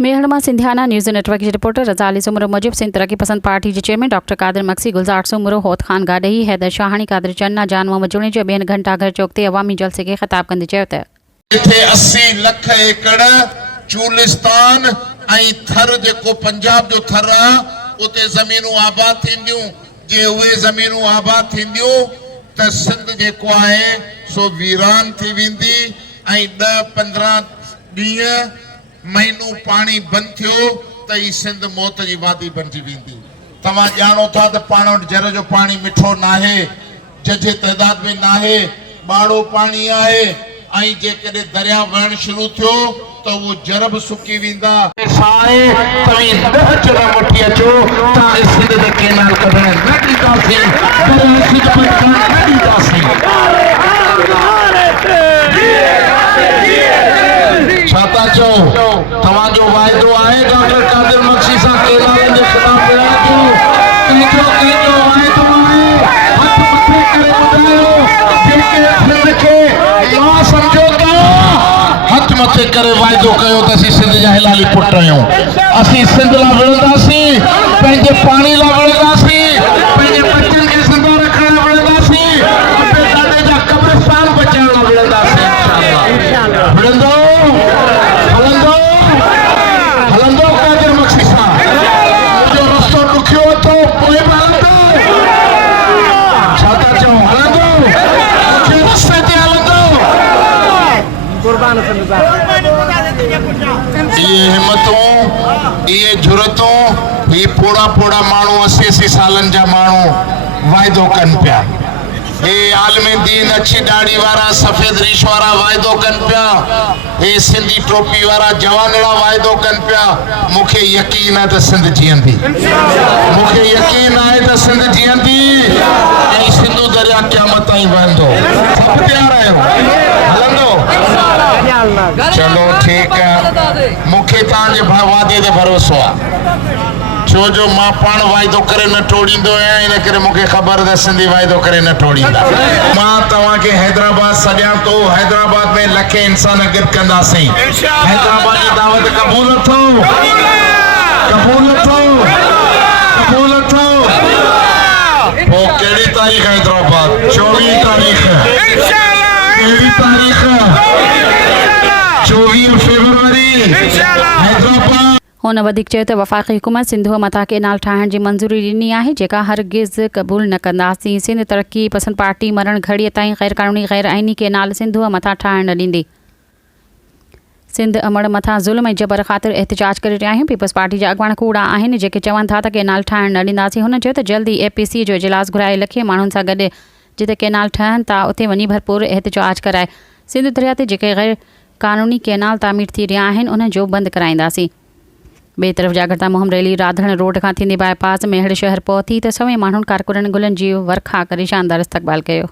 मेहड़ में सिंधियाना news network की रिपोर्टर रज़ाली सुमरो मुजिब सिंध तरक्की पसंद पार्टी के चेयरमैन डॉक्टर कादिर मक्सी गुलजार सुमरो होत खान गाडही हैदर शाहानी कादिर चन्ना जान मोहम्मद जुणे जो बेन घंटा घर चौक ते अवामी जलसे के खिताब कंदे चयो त इथे 80 लख एकड़ चूलिस्तान ऐं थर जेको पंजाब जो थर आ उते जमीनूं आबाद थींदियूं जे उहे जमीनूं आबाद थींदियूं त सिंध जेको आहे सो वीरान थी वेंदी ऐं 10-15 ॾींहं महीनों पानी बंद थियो त ई सिंध मौत जी वादी बणिजी वेंदी। तव्हां ॼाणो था त पाण वटि जर जो पानी मिठो नाहे, जजे तइदाद में नाहे, ॿाड़ो पानी आहे ऐं जेकॾहिं दरिया वहण शुरू थियो त उहो जर बि सुकी वेंदा। तव्हीं 10 चुर वठी अचो तव्हां सिंध ते केनाल कढण न ॾींदासीं, न ॾींदासीं। छा था चओ? तव्हांजो वाइदो आहे डॉक्टर कादिर मक्सी सां केनालनि जे ख़िलाफ़ लड़ाई जो कंहिंजो वाइदो आहे? हथ मथे करे ॿुधायो जेके सिंध खे मां सम्झो था हथ मथे करे वाइदो कयो त असीं सिंध जा हिलाली पुट आहियूं। असीं सिंध लाइ विढ़ंदासीं, पंहिंजे पाणी लाइ विढ़ंदासीं, पंहिंजे बचनि खे ज़िंदा रखण लाइ विढ़ंदासीं, ॾाॾे जा कब्रिस्तान बचाइण लाइ विढ़ंदासीं। इंशाअल्लाह विढ़ंदो हलंदो कादिर मक्सी सां। मुंहिंजो रस्तो ॾुखियो अथो पोइ बि हलंदो। छा था चओ? हलंदो ॾुखे रस्ते ते हलंदो। इहे हिमतूं, इहे जुरतूं, ही पोड़ा पोड़ा माण्हू 80 सालनि जा माण्हू वाइदो कनि पिया। हे आलमे दीन अच्छी दाढ़ी वारा सफेद रीश वारा वाइदो कनि पिया, हे सिंधी टोपी वारा जवानड़ा वाइदो कनि पिया। मूंखे यकीन आहे त सिंध जीअंदी, मूंखे यकीन आहे त सिंध जीअंदी ऐं सिंधु दरिया क़यामत ताईं वहंदो। सभु तयार आहियो? हलंदो? चलो ठीकु आहे। मूंखे तव्हांजे वादे ते भरोसो आहे, छो जो मां पाण वाइदो करे न टोड़ींदो आहियां, इन करे मूंखे ख़बर त सिंधी वाइदो करे न टोड़ींदा। मां तव्हांखे हैदराबाद सॾियां थो। हैदराबाद में लखे इंसान गॾु कंदासीं। हैदराबाद जी दावत क़बूल अथो? क़बूल अथो? क़बूल अथो? पोइ कहिड़ी तारीख़ हैदराबाद? 24 तारीख़। कहिड़ी तारीख़? 24 फरवरी हैदराबाद। हुन वधीक चयो त वफ़ाक़ी हुकूमत सिंधु मथां केनाल ठाहिण जी मंज़ूरी ॾिनी आहे जेका हरगिज़ क़बूल न कंदासीं। सिंध तरक्की पसंद पार्टी मरण घड़ीअ ताईं ग़ैर क़ानूनी ग़ैर आइनी केनाल सिंधु मथां ठाहिण न ॾींदी। सिंध अमड़ मथां ज़ुल्म ऐं जबर ख़ातिर एहतिजाज करे रहिया आहियूं। पीपल्स पार्टी जा अॻवान कूड़ा आहिनि जेके चवनि था त केनाल ठाहिण न ॾींदासीं। हुन चयो त जल्दी APC जो इजलास घुराए लखे माण्हुनि सां गॾु जिते केनाल ठहनि था उते वञी भरपूर एहतिजाज कराए सिंध दरिया ते जेके ग़ैर क़ानूनी केनाल तामीर थी रहिया आहिनि उन जो बंदि कराईंदासीं। ॿिए तरफ़ जागरता मुहिम रैली राधण रोड खां थींदे बाईपास मेहड़ शहर पहुती त सवें माण्हुनि कारकुननि गुलनि जी वर्खा करे शानदार इस्तक़बाल कयो।